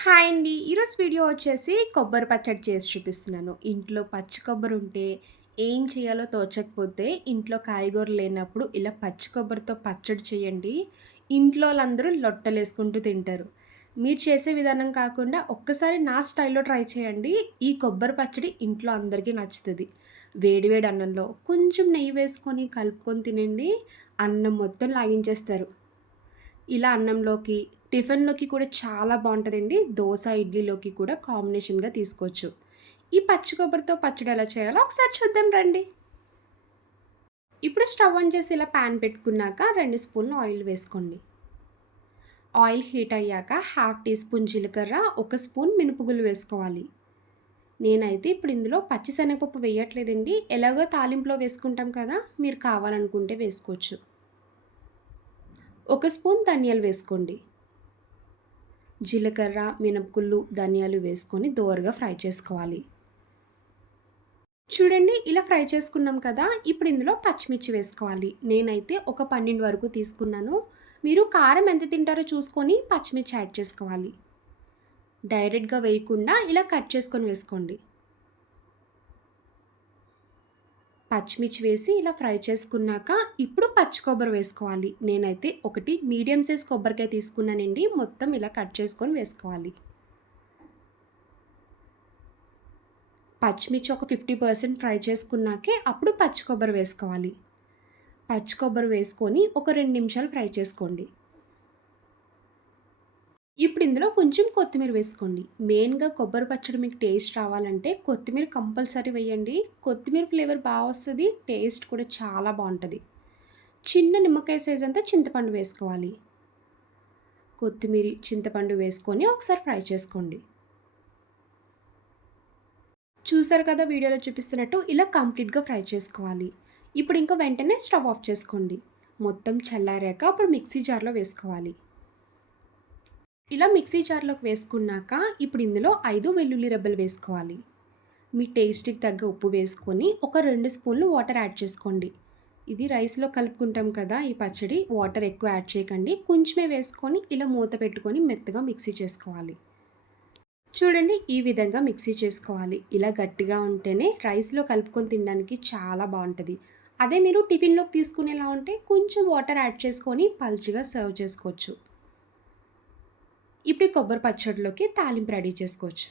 Hi అండి. ఈరోజు video వచ్చేసి కొబ్బరి పచ్చడి చేసి చూపిస్తున్నాను. ఇంట్లో పచ్చి కొబ్బరి ఉంటే ఏం చేయాలో తోచకపోతే ఇంట్లో కాయగూరలు లేనప్పుడు ఇలా పచ్చి కొబ్బరితో పచ్చడి చేయండి. ఇంట్లో వాళ్ళందరూ లొట్టలేసుకుంటూ తింటారు. మీరు చేసే విధానం కాకుండా ఒక్కసారి నా స్టైల్‌లో ట్రై చేయండి. ఈ కొబ్బరి పచ్చడి ఇంట్లో అందరికీ నచ్చుతది. వేడి వేడి అన్నంలో కొంచెం నెయ్యి వేసుకొని కలుపుకొని తినండి. అన్నం మొత్తం లాగించేస్తారు. ఇలా అన్నంలోకి, టిఫిన్‌లోకి కూడా చాలా బావుంటదండి. దోస, ఇడ్లీలోకి కూడా కాంబినేషన్‌గా తీసుకోవచ్చు. ఈ పచ్చి కొబ్బరితో పచ్చడి ఎలా చేయాలో ఒకసారి చూద్దాం రండి. ఇప్పుడు స్టవ్ ఆన్ చేసి ఇలా పాన్ పెట్టుకున్నాక 2 స్పూన్లు ఆయిల్ వేసుకోండి. ఆయిల్ హీట్ అయ్యాక హాఫ్ టీ స్పూన్ జీలకర్ర, 1 స్పూన్ మినపగుళ్ళు వేసుకోవాలి. నేనైతే ఇప్పుడు ఇందులో పచ్చి శనగపప్పు వేయట్లేదండి. ఎలాగో తాలింపులో వేసుకుంటాం కదా! మీరు కావాలనుకుంటే వేసుకోవచ్చు. 1 స్పూన్ ధనియాలు వేసుకోండి. జీలకర్ర, మినపగుళ్ళు, ధనియాలు వేసుకొని దోరగా ఫ్రై చేసుకోవాలి. చూడండి ఇలా ఫ్రై చేసుకున్నాం కదా! ఇప్పుడు ఇందులో పచ్చిమిర్చి వేసుకోవాలి. నేనైతే ఒక 12 వరకు తీసుకున్నాను. మీరు కారం ఎంత తింటారో చూసుకొని పచ్చిమిర్చి యాడ్ చేసుకోవాలి. డైరెక్ట్‌గా వేయకుండా ఇలా కట్ చేసుకొని వేసుకోండి. పచ్చిమిర్చి వేసి ఇలా ఫ్రై చేసుకున్నాక ఇప్పుడు పచ్చి కొబ్బరి వేసుకోవాలి. నేనైతే ఒకటి మీడియం సైజ్ కొబ్బరికాయ తీసుకున్నానండి. మొత్తం ఇలా కట్ చేసుకొని వేసుకోవాలి. పచ్చిమిర్చి ఒక 50% ఫ్రై చేసుకున్నాకే అప్పుడు పచ్చి కొబ్బరి వేసుకోవాలి. పచ్చి కొబ్బరి వేసుకొని ఒక 2 నిమిషాలు ఫ్రై చేసుకోండి. ఇప్పుడు ఇందులో కొంచెం కొత్తిమీర వేసుకోండి. మెయిన్‌గా కొబ్బరి పచ్చడి మీకు టేస్ట్ రావాలంటే కొత్తిమీర కంపల్సరీ వేయండి. కొత్తిమీర ఫ్లేవర్ బా వస్తది. టేస్ట్ కూడా చాలా బావుంటది. చిన్న నిమ్మకాయ సైజ్ అంతా చింతపండు వేసుకోవాలి. కొత్తిమీరి, చింతపండు వేసుకొని ఒకసారి ఫ్రై చేసుకోండి. చూసారు కదా వీడియోలో చూపిస్తున్నట్టు ఇలా కంప్లీట్‌గా ఫ్రై చేసుకోవాలి. ఇప్పుడు ఇంకా వెంటనే స్టవ్ ఆఫ్ చేసుకోండి. మొత్తం చల్లారాక అప్పుడు మిక్సీ జార్‌లో వేసుకోవాలి. ఇలా మిక్సీ జార్‌లోకి వేసుకున్నాక ఇప్పుడు ఇందులో 5 వెల్లుల్లి రెబ్బలు వేసుకోవాలి. మీ టేస్ట్‌కి తగ్గ ఉప్పు వేసుకొని ఒక 2 స్పూన్లు వాటర్ యాడ్ చేసుకోండి. ఇది రైస్‌లో కలుపుకుంటాం కదా! ఈ పచ్చడి వాటర్ ఎక్కువ యాడ్ చేయకండి. కొంచెమే వేసుకొని ఇలా మూత పెట్టుకొని మెత్తగా మిక్సీ చేసుకోవాలి. చూడండి ఈ విధంగా మిక్సీ చేసుకోవాలి. ఇలా గట్టిగా ఉంటేనే రైస్‌లో కలుపుకొని తినడానికి చాలా బావుంటది. అదే మీరు టిఫిన్‌లోకి తీసుకునేలా ఉంటే కొంచెం వాటర్ యాడ్ చేసుకొని పల్చగా సర్వ్ చేసుకోవచ్చు. ఇప్పుడు ఈ కొబ్బరి పచ్చడిలోకి తాలింపు రెడీ చేసుకోవచ్చు.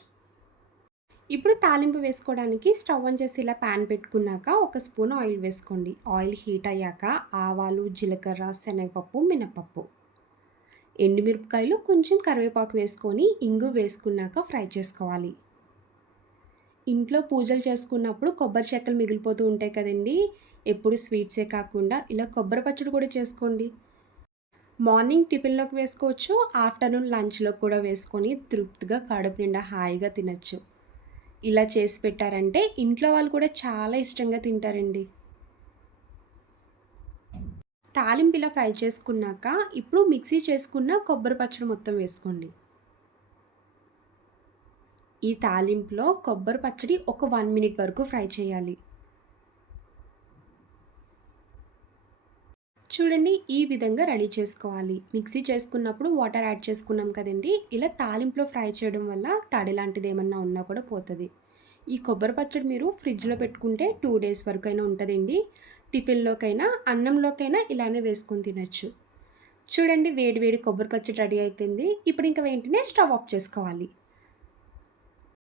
ఇప్పుడు తాలింపు వేసుకోవడానికి స్టవ్ ఆన్ చేసి ఇలా పాన్ పెట్టుకున్నాక ఒక స్పూన్ ఆయిల్ వేసుకోండి. ఆయిల్ హీట్ అయ్యాక ఆవాలు, జీలకర్ర, శనగపప్పు, మినపప్పు, ఎండుమిరపకాయలు, కొంచెం కరివేపాకు వేసుకొని ఇంగువ వేసుకున్నాక ఫ్రై చేసుకోవాలి. ఇంట్లో పూజలు చేసుకున్నప్పుడు కొబ్బరి చెక్కలు మిగిలిపోతూ ఉంటాయి కదండీ! ఎప్పుడు స్వీట్సే కాకుండా ఇలా కొబ్బరి పచ్చడి కూడా చేసుకోండి. మార్నింగ్ టిఫిన్‌లోకి వేసుకోవచ్చు. ఆఫ్టర్‌నూన్ లంచ్‌లోకి కూడా వేసుకొని తృప్తిగా కడుపు నిండా హాయిగా తినొచ్చు. ఇలా చేసి పెట్టారంటే ఇంట్లో వాళ్ళు కూడా చాలా ఇష్టంగా తింటారండి. తాలింపు ఇలా ఫ్రై చేసుకున్నాక ఇప్పుడు మిక్సీ చేసుకున్న కొబ్బరి పచ్చడి మొత్తం వేసుకోండి. ఈ తాలింపులో కొబ్బరి పచ్చడి ఒక 1 మినిట్ వరకు ఫ్రై చేయాలి. చూడండి ఈ విధంగా రెడీ చేసుకోవాలి. మిక్సీ చేసుకున్నప్పుడు వాటర్ యాడ్ చేసుకున్నాం కదండీ! ఇలా తాలింపులో ఫ్రై చేయడం వల్ల తడి లాంటిదేమన్నా ఉన్నా కూడా పోతది. ఈ కొబ్బరి పచ్చడి మీరు ఫ్రిడ్జ్‌లో పెట్టుకుంటే 2 డేస్ వరకైనా ఉంటదండి. టిఫిన్‌లోకైనా, అన్నంలోకైనా ఇలానే వేసుకొని తినొచ్చు. చూడండి వేడి వేడి కొబ్బరి పచ్చడి రెడీ అయిపోయింది. ఇప్పుడు ఇంక వెంటనే స్టవ్ ఆఫ్ చేసుకోవాలి.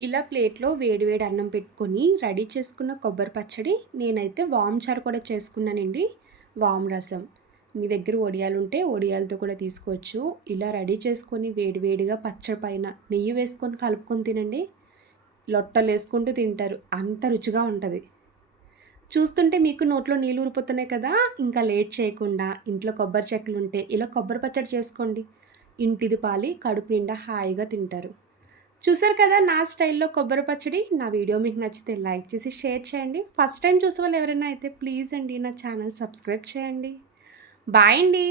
ఇలా ప్లేట్‌లో వేడి వేడి అన్నం పెట్టుకొని రెడీ చేసుకున్న కొబ్బరి పచ్చడి నేనైతే వాము చారు కూడా చేసుకున్నానండి. వాము రసం. మీ దగ్గర వడియాలుంటే వడియాలతో కూడా తీసుకోవచ్చు. ఇలా రెడీ చేసుకొని వేడి వేడిగా పచ్చడి పైన నెయ్యి వేసుకొని కలుపుకొని తినండి. లొట్టలేసుకుంటూ తింటారు. అంత రుచిగా ఉంటది. చూస్తుంటే మీకు నోట్లో నీళ్ళు ఊరిపోతున్నాయి కదా! ఇంకా లేట్ చేయకుండా ఇంట్లో కొబ్బరి చెక్కలుంటే ఇలా కొబ్బరి పచ్చడి చేసుకోండి. ఇంటిది పాలి కడుపు నిండా హాయిగా తింటారు. చూసారు కదా నా స్టైల్‌లో కొబ్బరి పచ్చడి. నా వీడియో మీకు నచ్చితే లైక్ చేసి షేర్ చేయండి. ఫస్ట్ టైమ్ చూసేవాళ్ళు ఎవరైనా అయితే ప్లీజ్ అండి నా ఛానల్ సబ్స్క్రైబ్ చేయండి. బాయ్ అండి.